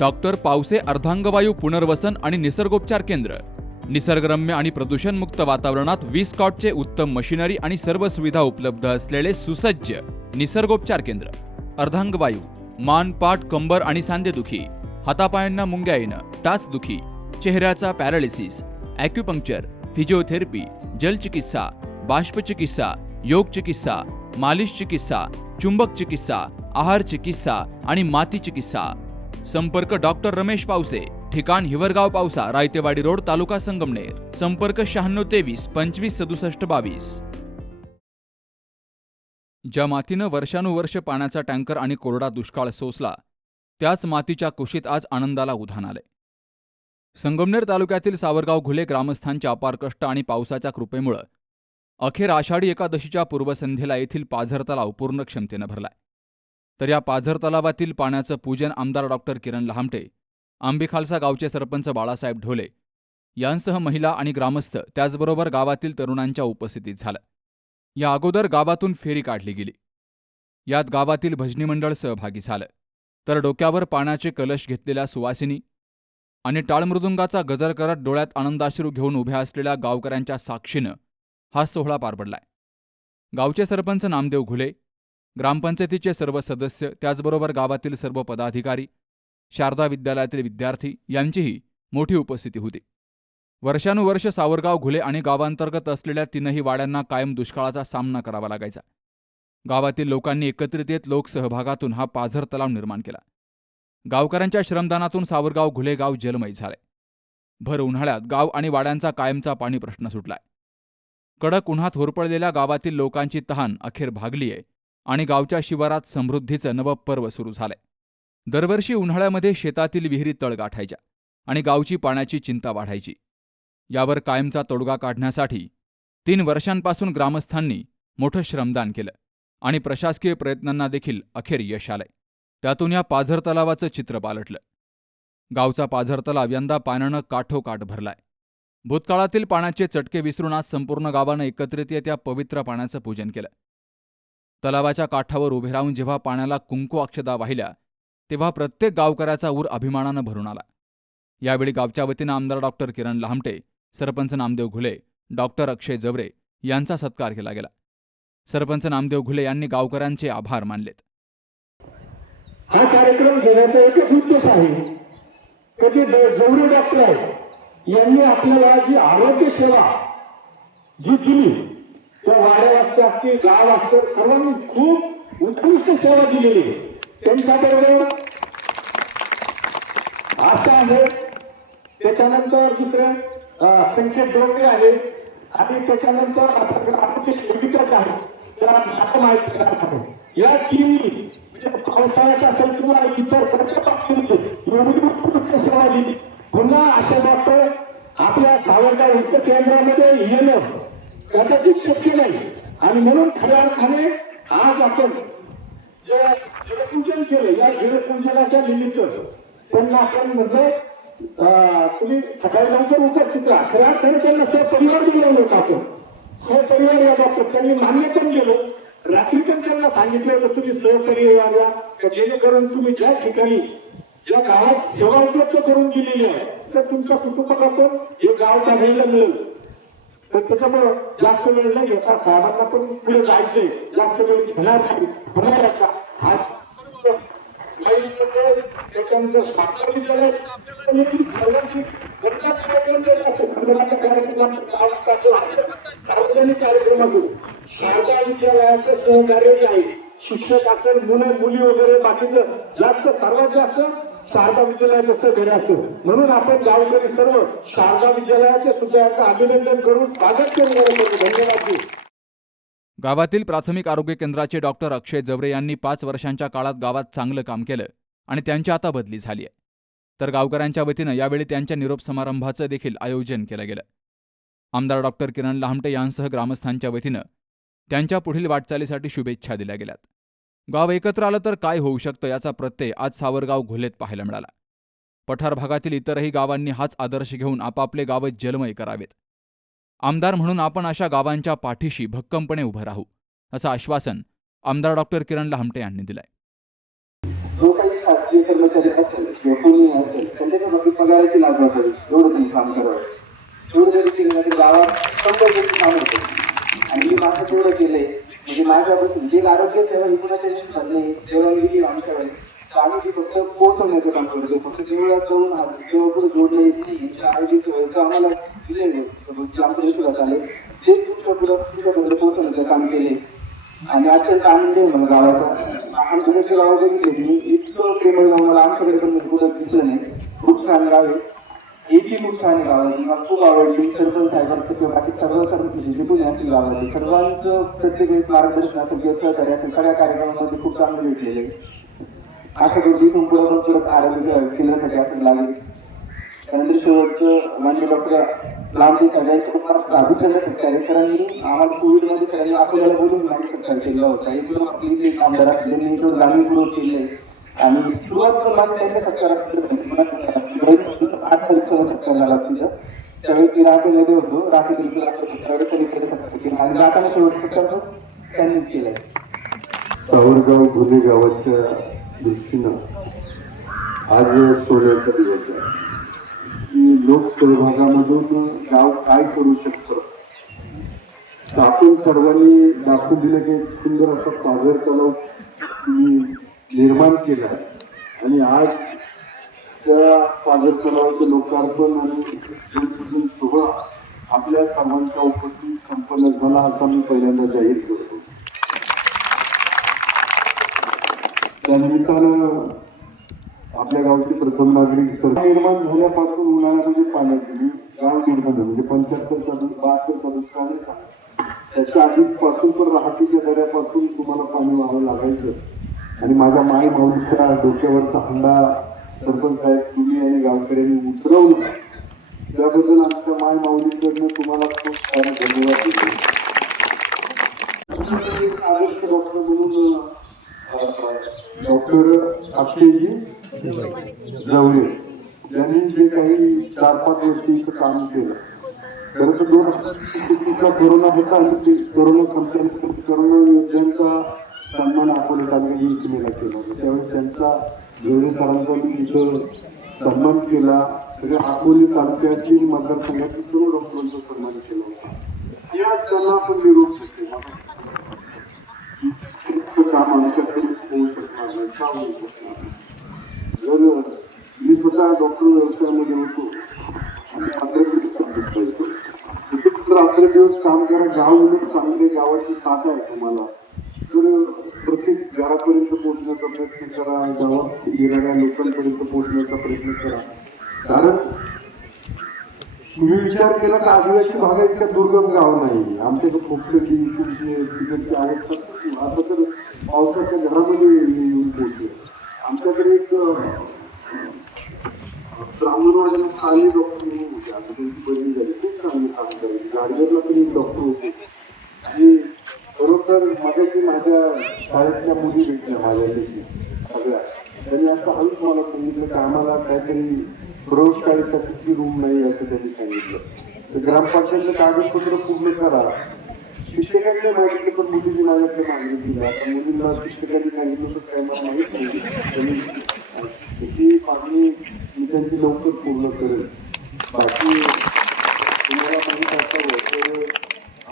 Doctor Pawase अर्धांगवायू पुनर्वसन आणि निसर्गोपचार केंद्र. निसर्गरम्य आणि प्रदूषणमुक्त वातावरणात 20 कॉटचे उत्तम मशिनरी आणि सर्व सुविधा उपलब्ध असलेले सुसज्ज निसर्गोपचार केंद्र. अर्धांगवायू, मान, पाठ, कंबर आणि सांधेदुखी, हातापायांना मुंग्या येणं, टाचदुखी, चेहऱ्याचा पॅरालिसिस, ॲक्युपंक्चर, फिजिओथेरपी, जलचिकित्सा, बाष्पचिकित्सा, योग चिकित्सा, मालिश चिकित्सा, चुंबक चिकित्सा, आहार चिकित्सा आणि माती चिकित्सा. संपर्क डॉक्टर रमेश पावसे, ठिकाण हिवरगाव पावसा, रायतेवाडी रोड, तालुका संगमनेर. संपर्क 9623 25 67 22. ज्या मातीनं वर्षानुवर्ष पाण्याचा टँकर आणि कोरडा दुष्काळ सोसला, त्याच मातीच्या कुशीत आज आनंदाला उधाण आले. संगमनेर तालुक्यातील सावरगाव घुले ग्रामस्थांच्या अपार कष्ट आणि पावसाच्या कृपेमुळे अखेर आषाढी एकादशीच्या पूर्वसंध्येला येथील पाझर तलाव पूर्ण क्षमतेनं भरलाय. तर या पाझर तलावातील पाण्याचं पूजन आमदार डॉक्टर किरण लहामटे, आंबेखालसा गावचे सरपंच बाळासाहेब ढोले यांसह महिला आणि ग्रामस्थ, त्याचबरोबर गावातील तरुणांच्या उपस्थितीत झालं. या अगोदर गावातून फेरी काढली गेली. यात गावातील भजनी मंडळ सहभागी झालं. तर डोक्यावर पाण्याचे कलश घेतलेल्या सुवासिनी आणि टाळमृदुंगाचा गजर करत डोळ्यात आनंदाश्रू घेऊन उभ्या असलेल्या गावकऱ्यांच्या साक्षीनं हा सोहळा पार पडलाय. गावचे सरपंच नामदेव घुले, ग्रामपंचायतीचे सर्व सदस्य, त्याचबरोबर गावातील सर्व पदाधिकारी, शारदा विद्यालयातील विद्यार्थी यांचीही मोठी उपस्थिती होती. वर्षानुवर्ष सावरगाव घुले आणि गावांतर्गत असलेल्या 3ही वाड्यांना कायम दुष्काळाचा सामना करावा लागायचा. गावातील लोकांनी एकत्रित येत लोकसहभागातून हा पाझर तलाव निर्माण केला. गावकऱ्यांच्या श्रमदानातून सावरगाव घुले गाव जलमय झाले. भर उन्हाळ्यात गाव आणि वाड्यांचा कायमचा पाणी प्रश्न सुटलाय. कडक उन्हात होरपळलेल्या गावातील लोकांची तहान अखेर भागलीये आणि गावच्या शिवारात समृद्धीचं नवं पर्व सुरू झालंय. दरवर्षी उन्हाळ्यामध्ये शेतातील विहिरी तळ गाठायच्या आणि गावची पाण्याची चिंता वाढायची. यावर कायमचा तोडगा काढण्यासाठी 3 वर्षांपासून ग्रामस्थांनी मोठं श्रमदान केलं आणि प्रशासकीय प्रयत्नांना देखील अखेर यश आलंय. त्यातून या पाझर तलावाचं चित्र पालटलं. गावचा पाझर तलाव यंदा पाण्यानं काठोकाठ भरलाय. भूतकाळातील पाण्याचे चटके विसरून आज संपूर्ण गावानं एकत्रित येत या पवित्र पाण्याचं पूजन केलं. तलावाच्या काठावर उभे राहून जेव्हा पाण्याला कुंकू अक्षदा वाहिल्या, तेव्हा प्रत्येक गावकऱ्याचा ऊर अभिमानानं भरून आला. यावेळी गावच्या वतीनं आमदार डॉक्टर किरण लहामटे, सरपंच नामदेव घुले, डॉक्टर अक्षय जवरे यांचा सत्कार केला गेला. सरपंच नामदेव घुले यांनी गावकऱ्यांचे आभार मानलेत. हा कार्यक्रम घेण्याचा एकच उद्देश आहे की जे जवरे डॉक्टर आहेत यांनी आपल्याला जी आरोग्य सेवा जी दिली, त्या वाड्या असतील, गाव असतील, सर्वांनी खूप उत्कृष्ट सेवा दिलेली आहे. त्यांच्याबरोबर आशा आहे, त्याच्यानंतर दुसरं संकेत डोके आहे आणि त्याच्यानंतर आपले सेविकच आहे, त्याला आता माहिती आहे. या टीमनी पावसाळ्याचा असेल किंवा इतर प्रत्येक बाबतीमध्ये एवढी उत्कृष्ट सेवा दिली. पुन्हा असे डॉक्टर आपल्या सावरगाव उपकेंद्रामध्ये येणं कदाचित शक्य नाही आणि म्हणून खऱ्या अर्थाने आज आपण जे जलपूजन केलं, या जलपूजनाच्या निमित्त त्यांना आपण म्हटलं तुम्ही सकाळी लवकर उपस्थित राहा. खऱ्या अर्थाने त्यांना सहपरिवार बोलवलं होतं. आपण सहपरिवार या डॉक्टर त्यांनी मान्य पण केलं. रात्री पण त्यांना सांगितलं होतं तुम्ही सहपरिवार या, जेणेकरून तुम्ही ज्या ठिकाणी ज्या गावात सेवा उपलब्ध करून दिलेली आहे तर तुमच्या कुटुंबाला पण हे गाव बघायला मिळेल. तर त्याच्यामुळं जास्त वेळ नाही घेता, साहेबांना पण पुढे जायचंय, जास्त वेळ घेणार नाही. त्याच्यानंतर साखर विद्यालय सार्वजनिक कार्यक्रमातून शारदा विद्यालयाचं सहकार्य जे आहे, शिक्षक असेल, मुलं मुली वगैरे बाकीचं जास्त सर्वात जास्त शारदा विद्यालयाचं सहकार्य असतं. म्हणून आपण गावकरी सर्व शारदा विद्यालयाचे सुद्धा अभिनंदन करून स्वागत करून धन्यवाद. गावातील प्राथमिक आरोग्य केंद्राचे डॉक्टर अक्षय जवरे यांनी 5 वर्षांच्या काळात गावात चांगलं काम केलं आणि त्यांची आता बदली झाली आहे. तर गावकऱ्यांच्या वतीनं यावेळी त्यांच्या निरोप समारंभाचं देखील आयोजन केलं गेलं. आमदार डॉक्टर किरण लहामटे यांसह ग्रामस्थांच्या वतीनं त्यांच्या पुढील वाटचालीसाठी शुभेच्छा दिल्या गेल्यात. गाव एकत्र आलं तर काय होऊ शकतं याचा प्रत्यय आज सावरगाव घुलेत पाहायला मिळाला. पठार भागातील इतरही गावांनी हाच आदर्श घेऊन आपापले गावं जलमय करावेत. आमदार म्हणून आपण अशा गावांच्या पाठीशी भक्कमपणे उभं राहू, असं आश्वासन आमदार डॉक्टर किरण लहामटे यांनी दिलंय. जो काही शासकीय कर्मचारी असेल, जो कोणी एक आरोग्य सेवा ही कुणाच्या हातात नाही. जेव्हा मी आमच्याकडे तर आम्ही ती फक्त पोहोचवण्याचं काम करतो. फक्त देवळात जाऊन किंवा पुढे जोडण्याची नाही. यांच्या आरोग्य सेवेचं आम्हाला दिले नाही आमच्या देशात आले ते तुमच्याकडे पोहोचवण्याचं काम केले. आणि अत्यंत आनंद आहे मला गावाचा. आमच्या गाव बघितले मी इतकं प्रेमळ गाव मला आमच्याकडे पण कुठं दिसलं नाही. खूप छान गाव आहे. एकही खूप छान गाव आहे. मला खूप आवडली. सरपंच साहेबांचं किंवा बाकी सर्व जे पण असतील गावाचे सर्वांचं प्रत्येक वेळेस मार्गदर्शन असेल किंवा सहकार्य असेल सगळ्या कार्यक्रमामध्ये खूप चांगले भेटलेले. अशा दोघी संपूर्ण परत आरोग्य केंद्रासाठी असं लागेल. त्यानंतर शेवटचं मान्य डॉक्टर लांबे सगळ्यांच्या अभिषेकासाठी कार्यकरांनी आम्हाला कोविडमध्ये सगळ्यांनी आपल्याला बोलून माहिती सत्कार केला होता. एकदम आपली आमदार त्यांनी एकदम जाणीवपूर्वक केले आणि सुरुवात माझ्या त्यांच्या सत्कारात 8 तारखेला सत्कार झाला तिथं. त्यावेळी ती राहतेमध्ये होतो. राहते आणि जाताना शेवट सत्कार त्यांनीच केलाय. सावरगाव घुले गावाच्या दृष्टीनं आज सोहळ्याचा दिवस आहे की लोकसहभागामधून गाव काय करू शकतं. तर आपण सर्वांनी दाखवून दिलं की एक सुंदर असा पाझर तलाव निर्माण केला आणि आज त्या पाझर तलावाचं लोकार्पण आणि सोहळा आपल्या सर्वांच्या उपस्थित संपन्न झाला असा मी पहिल्यांदा जाहीर करतो. त्या निमित्तानं आपल्या गावचे प्रथम नागरिक निर्माण झाल्यापासून उन्हाळ्यामध्ये पाण्याची गाव निर्माण म्हणजे 75-72 त्याच्या आधीपासून पण राहतीच्या दऱ्यापासून तुम्हाला पाणी व्हावं लागायचं आणि माझ्या माई माऊलीच्या डोक्यावरचा हंडा सरपंच साहेब तुम्ही आणि गावकऱ्यांनी उतरवलं त्याबद्दल आमच्या माय माऊलीकडनं तुम्हाला खूप सारे धन्यवाद देतो. आदर्श डॉक्टर म्हणून डॉक्टर अक्षयजी जवळे यांनी जे काही 4-5 वर्ष इथं काम केलं. खरं तर 2 कोरोना होता आणि ते कोरोना संपल्यानंतर कोरोना योद्ध्यांचा सन्मान आपण काही केला त्यावेळेस त्यांचा जवळे सरांचा मी तिथं सन्मान केला. सगळ्या अकोले तालुक्यातील मतदारसंघातील सर्व डॉक्टरांचा सन्मान केला होता. या त्यांना आपण निरोप देतो काम आमच्याकडे होऊ शकणार नाही का होऊ शकणार. जर मी स्वतः डॉक्टर व्यवसायामध्ये होतो आणि रात्र दिवस काम करा. गाव म्हणून चांगले गावाची साथ आहे तुम्हाला तर प्रत्येक घरापर्यंत पोहोचण्याचा प्रयत्न करा. गावात येणाऱ्या लोकांपर्यंत पोहोचण्याचा प्रयत्न करा. कारण तुम्ही विचार केला तर आदिवासी भागात इतका दुर्गम गाव नाही. आमच्याकडे खोपडे तिकडचे आहेत. आता तर पावसाच्या घरामध्ये येऊन पोहोचले. आमच्याकडे एक ब्राह्मणवाड्याला खाली डॉक्टर म्हणून होते. आता त्यांची बदली झाली. खूप चांगली काम करायची. गाडगेला पण एक डॉक्टर होते आणि खरोखर माझ्या शाळेतल्या मुली भेटल्या माझ्यापैकी सगळ्या. त्यांनी असं हळूच मला सांगितलं की आम्हाला काहीतरी प्रयोगशाळेसाठी रूम नाही असं त्यांनी सांगितलं. तर ग्रामपंचायतचं कागदपत्र पूर्ण करा. शिक्षकांच्या मागितले पण मुलींनी माझ्याकडे मागणी केली. आता मुलींना शिक्षकांनी सांगितलं तर काय मला माहीत नाही. ती मागणी मी त्यांची लवकर पूर्ण करेल. बाकी तुम्हाला माहीत असावं तर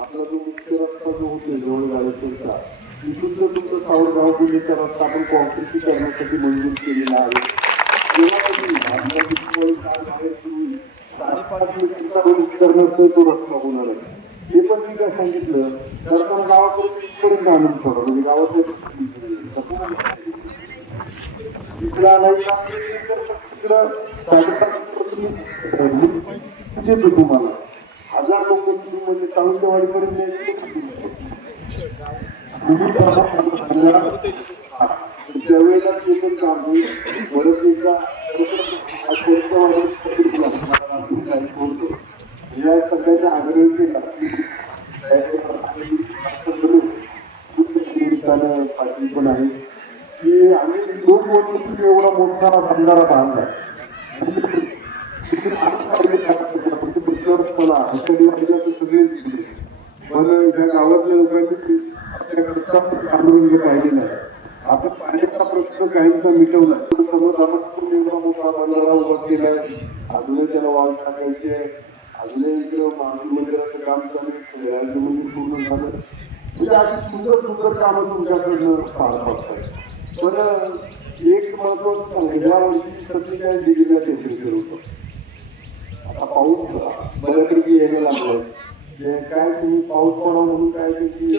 आपला जो मुख्य रस्ता जो होतो जवळ गाड्याचा तिथून जर तुमचं सावरगाव गुन्हेचा रस्ता आपण कॉन्क्रिटीकरणासाठी मंजूर केलेला आहे. तेव्हा 5.5 मीटरचा तो रस्ता होणार आहे. हे पण मी काय सांगितलं तर पण गावापर्यंत आणून सोडा म्हणजे गावाचं देतो तुम्हाला 1000 लोक म्हणजे तालुक्यावाडीपर्यंत त्यावेळेला ते पण काम होईल. परत एकदा या सगळ्याचा आग्रह केला पाटील पण आहे की आम्ही 2 वर्षापूर्वी एवढा मोठा बंधारा बांधला. सगळे पण ह्या गावातल्या लोकांनी आपल्याकडचा आंदोलन पाहिलेलं आहे. आपण पाण्याचा प्रश्न काहींचा मिटवला. एवढा मोठा बंधारा उभा केलाय. अजूनही त्याला वाळ टाकायचे. अजूनही इकडं महावीर मंदिराचं काम चालू आहे. मंदिर पूर्ण झालं म्हणजे अशी सुंदर सुंदर कामं तुमच्याकडनं पार पडतात. पण एक महत्वाचं सांगेल, या वर्षी 47 डिग्रीला टेम्परेचर होतं. आता पाऊस बऱ्यापैकी यायला लागलाय. जे काय तुम्ही पाऊस पडा म्हणून काय त्याची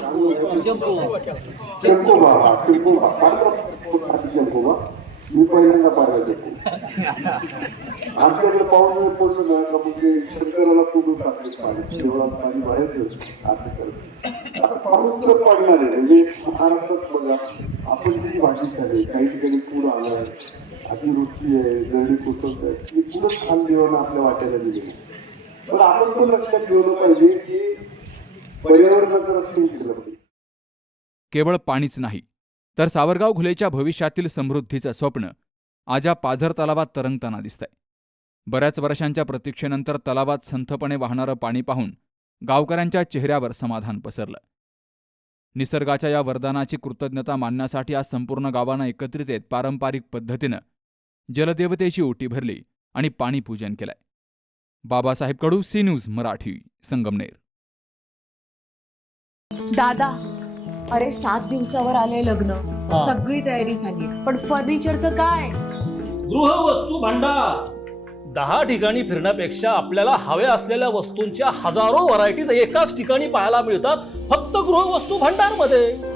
चंपोबा मी पहिल्यांदा पाहिला देतो. आमच्याकडे पाऊस नाही पडलं ना का म्हणजे शंकराला पूर्ण टाकले पाणी, देवळात पाणी बाहेर ठेवतो असं करतो. आता पाऊस तर पडणार आहे. म्हणजे महाराष्ट्रात बघा आपण किती भाषिक झाले, काही ठिकाणी पूर आला, अतिवृष्टी आहे, दरडी कोसळत आहे, ही पूरच खान देवानं आपल्या वाट्याला दिली. पण आपण पण लक्षात ठेवलं पाहिजे की पर्यावरणाचं रक्षण केलं पाहिजे. केवळ पाणीच नाही तर सावरगाव घुलेच्या भविष्यातील समृद्धीचं स्वप्न आज या पाझर तलावात तरंगताना दिसतंय. बऱ्याच वर्षांच्या प्रतीक्षेनंतर तलावात संथपणे वाहणारं पाणी पाहून गावकऱ्यांच्या चेहऱ्यावर समाधान पसरलं. निसर्गाच्या या वरदानाची कृतज्ञता मानण्यासाठी आज संपूर्ण गावानं एकत्रित येत पारंपरिक पद्धतीनं जलदेवतेची ओटी भरली आणि पाणीपूजन केलंय. बाबासाहेब कडू, सी न्यूज मराठी, संगमनेर. दादा, अरे 7 दिवसावर आले लग्न, सगळी तयारी झाली, पण फर्निचरचं काय? गृहवस्तू भांडार 10 ठिकाणी फिरण्यापेक्षा आपल्याला हव्या असलेल्या वस्तूंच्या हजारो व्हरायटीज एकाच ठिकाणी पाहायला मिळतात फक्त गृहवस्तू भांडार मध्ये.